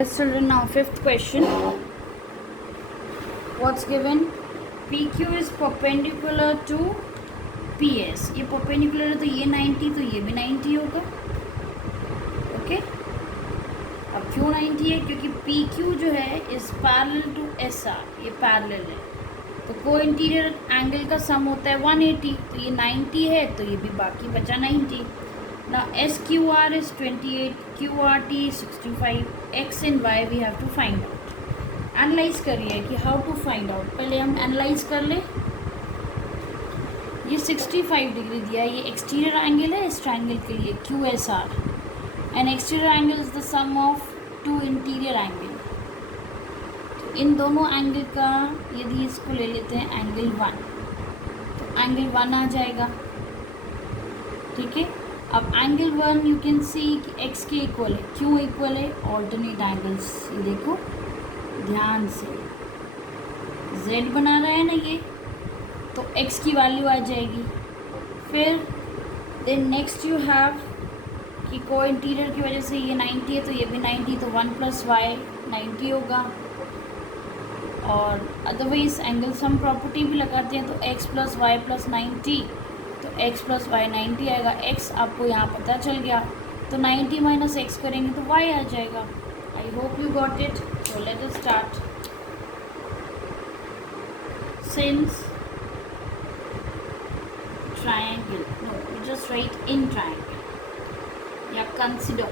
Yes, children, now fifth question. What's given? PQ is perpendicular to PS. ये perpendicular है तो ये 90 तो ये भी 90 होगा. ओके. अब क्यों 90 है? क्योंकि PQ जो है इज पैरेलल टू SR. ये पैरेलल है तो को इंटीरियर एंगल का सम होता है 180. तो ये 90 है तो ये भी बाकी बचा 90. Now SQR is 28, QRT is 65, X and Y we have to find out. Analyse करिए कि हाउ टू फाइंड आउट. पहले हम एनालाइज कर लें. ये 65 डिग्री दिया है. ये एक्सटीरियर एंगल है इस ट्राइंगल के लिए QSR and exterior angle is the sum of two interior angle. तो इन दोनों एंगल का यदि इसको ले लेते हैं एंगल 1 तो एंगल 1 आ जाएगा. ठीक है. अब एंगल 1 यू कैन सी कि x के इक्वल है. क्यों इक्वल है? Alternate angles. ये देखो ध्यान से z बना रहा है ना ये, तो x की वैल्यू आ जाएगी. फिर देन नेक्स्ट यू हैव कि को इंटीरियर की वजह से ये 90 है तो ये भी 90 तो 1 + y 90 होगा. और अदरवाइज एंगल सम प्रॉपर्टी भी लगाते हैं तो x + y + 90 तो x + y 90 आएगा. x आपको यहाँ पता चल गया तो 90 - x करेंगे तो y आ जाएगा. I hope you got it. So let us start. Since triangle, no you just write in triangle या कंसिडर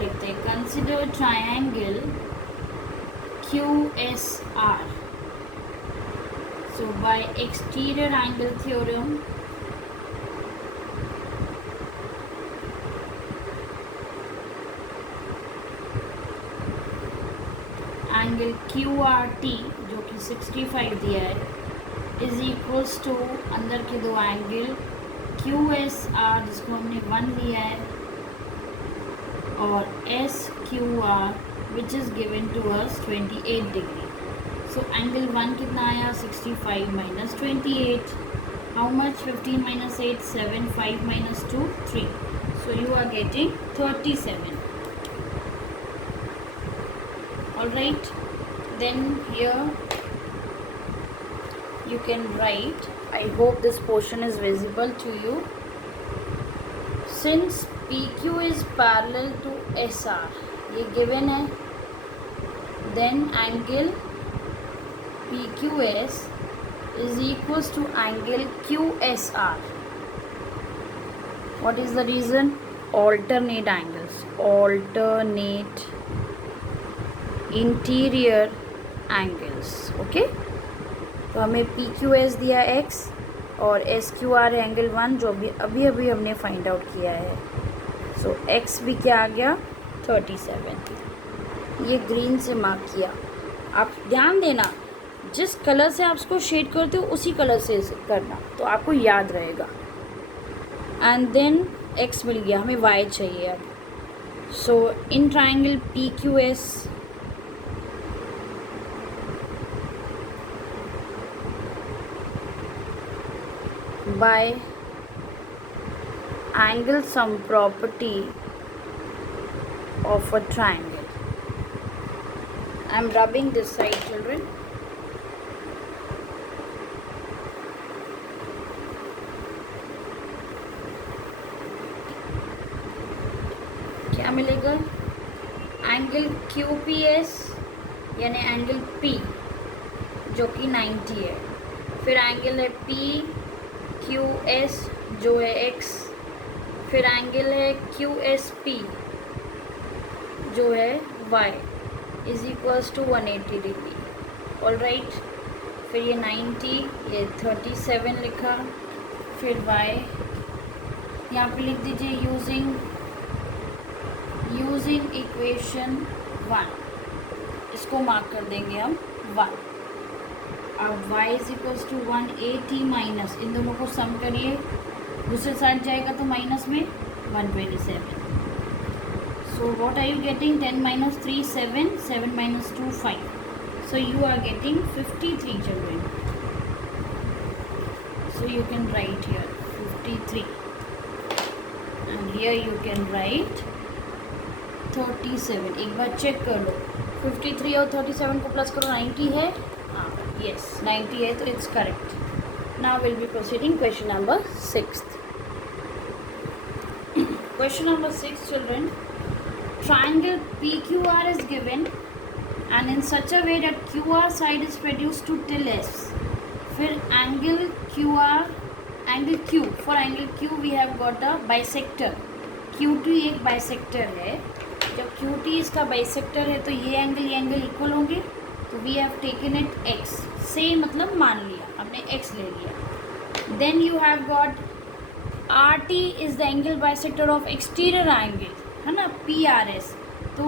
लिखते हैं. Consider triangle QSR. So by exterior angle theorem, angle QRT जो कि 65 दिया है इज इक्वल्स टू अंदर के दो एंगल QSR जिसको हमने 1 लिया है और SQR which is given to us 28 degree. So angle 1 कितना आया? 65 minus 28. How much? 15 - 8, 7. 5 - 2, 3. So you are getting 37. Alright. Then here you can write. I hope this portion is visible to you. Since PQ is parallel to SR, ये given है. Then angle PQS is equals to angle QSR. What is the reason? Alternate angles. Alternate interior angles. Okay? तो हमें PQS दिया X और SQR angle 1 जो अभी हमने find out किया है. सो X भी क्या आ गया? 37. ये ग्रीन से मार्क किया. आप ध्यान देना जिस कलर से आप उसको शेड करते हो उसी कलर से करना तो आपको याद रहेगा. एंड देन x मिल गया. हमें y चाहिए अब. So in triangle PQS by angle sum property of a triangle. I am rubbing this side children. क्या मिलेगा? एंगल QPS यानी एंगल P जो कि 90 है. फिर एंगल है PQS जो है X. फिर एंगल है QSP जो है Y is equals to 180 degree. All right. फिर ये 90, ये 37 लिखा. फिर Y यहाँ पे लिख दीजिए यूजिंग इक्वेशन 1. इसको मार्क कर देंगे हम 1. अब y is equals to 180 minus इन दोनों को सम करिए. दूसरे साइड जाएगा तो माइनस में 127. So what are you getting? 10 - 3 7, 7 - 2 5. So you are getting 53 children. So you can write here 53 and here you can write 37, एक बार चेक कर लो, 53 और 37 को प्लस करो, 90 है, हाँ यस 90 है, तो it's correct. Now will be proceeding question number 6। Question number 6 children, triangle PQR is given and in such a way that QR side is reduced to till S. फिर angle QR, angle Q, for angle Q we have got a bisector, QT एक bisector है, जब QT इसका bisector है तो ये angle equal होंगे, तो we have taken it X, से मतलब मान लिया हमने X ले लिया। Then you have got RT is the angle bisector of exterior angle, है ना, PRS, तो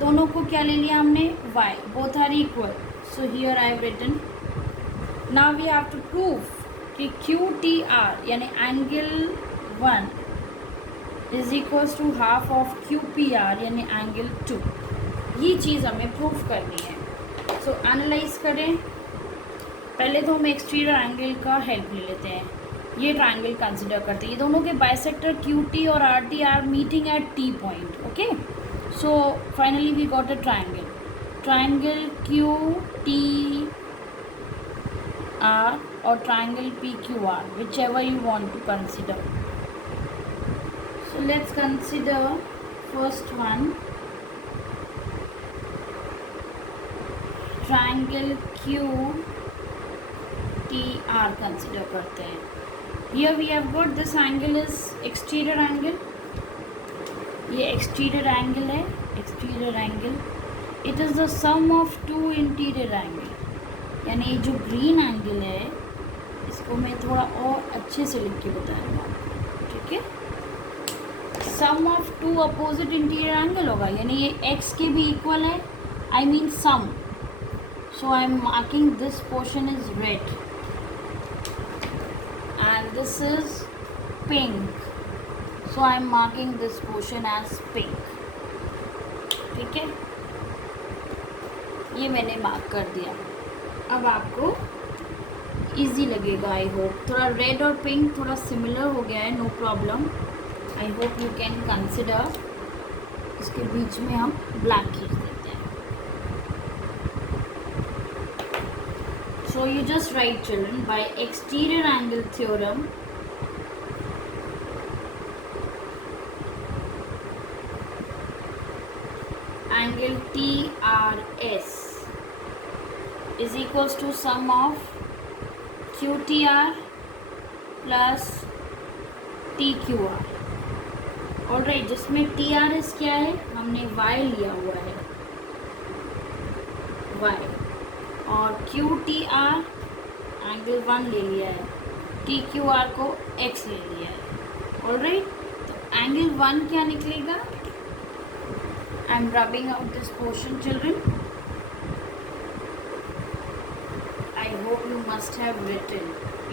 दोनों को क्या ले लिया हमने, Y, both are equal, so here I have written. Now we have to prove कि QTR यानी angle 1 is equals to half of QPR यानी एंगल 2, ये चीज़ हमें प्रूव करनी है। सो एनालाइज करें, पहले तो हम एक्सटीरियर एंगल का हेल्प ले लेते हैं, ये ट्रायंगल कंसिडर करते हैं, ये दोनों के बाइसेक्टर QT और RT are meeting at T point, okay. So finally we got a triangle QTR और triangle PQR, whichever you want to consider. So let's consider first one, triangle QTR consider करते हैं। Here we have got this angle is exterior angle, ये exterior angle है, exterior angle, it is the sum of two interior angle, यानी जो green angle है इसको मैं थोड़ा और अच्छे से लिख के बता रही हूँ, ठीक है। sum of two opposite interior angle होगा, यानी ये x के भी equal है, I mean sum, so I am marking this portion is red and this is pink, so I am marking this portion as pink, ठीक है, ये मैंने मार्क कर दिया। अब आपको इजी लगेगा, आई होप। थोड़ा रेड और पिंक थोड़ा सिमिलर हो गया है, no problem, I hope you can consider. इसके बीच में हम ब्लैक खींच देते हैं। So you just write children, by exterior angle theorem, angle TRS is equals to sum of QTR plus TQR, alright, जिसमें TRS क्या है, हमने Y लिया हुआ है, Y, और QTR एंगल 1 ले लिया है, TQR को X ले लिया है, ऑलराइट। तो एंगल 1 क्या निकलेगा, I am rubbing out this portion children, I hope you must have written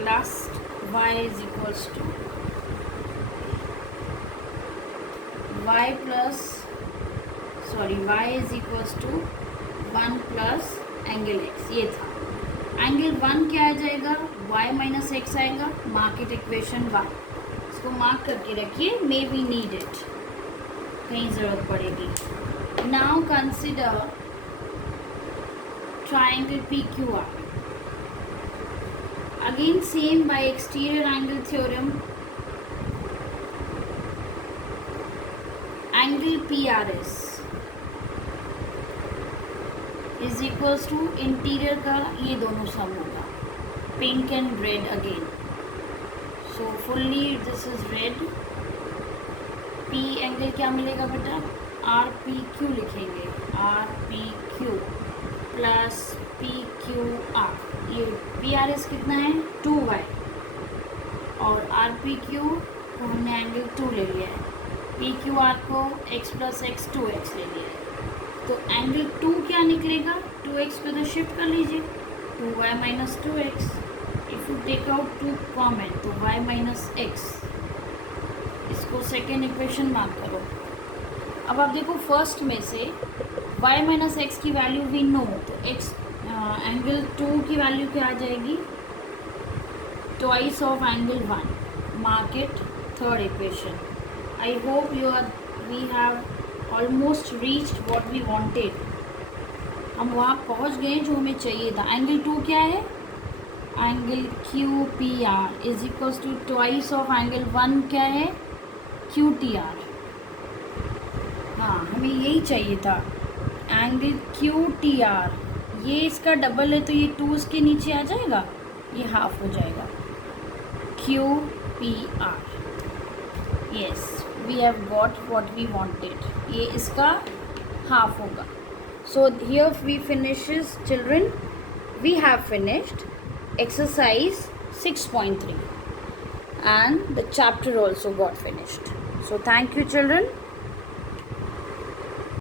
last, y is equals to y plus, sorry, y is equals to 1 plus angle x, ये था। Angle 1 क्या आ जाएगा, y minus x आएगा, market equation 1, इसको mark करके रखिए, मे we need it, कहीं ज़रूरत पड़ेगी। Now consider triangle PQR, again same bye exterior angle theorem, angle PRS is equals to interior का ये दोनों सम होगा, pink and red again, so fully this is red, P angle क्या मिलेगा बेटा, RPQ लिखेंगे, RPQ प्लस PQR, ये PRS कितना है 2y, और RPQ को हमने एंगल 2 ले लिया है, PQR को x प्लस x 2x ले लिया है, तो एंगल 2 क्या निकलेगा, 2x पे तो शिफ्ट कर लीजिए, 2y minus 2x, if you take out 2 common तो y माइनस x, इसको सेकेंड इक्वेशन मार्क करो। अब आप देखो फर्स्ट में से y माइनस एक्स की वैल्यू वी नो, तो x एंगल 2 की वैल्यू क्या आ जाएगी, twice of angle 1, mark it, third equation. I hope we have almost reached what we wanted, हम वहाँ पहुँच गए जो हमें चाहिए था। एंगल 2 क्या है? Angle Q P R is equals to twice of angle 1 क्या है? Q T R. हाँ, हमें यही चाहिए था, एंगल क्यू टी आर। ये इसका डबल है तो ये 2 इसके नीचे आ जाएगा, ये हाफ हो जाएगा, Q P R. Yes, we have got what we wanted, ये इसका हाफ होगा। So here we finishes, children, we have finished exercise 6.3 and the chapter also got finished. So thank you, children.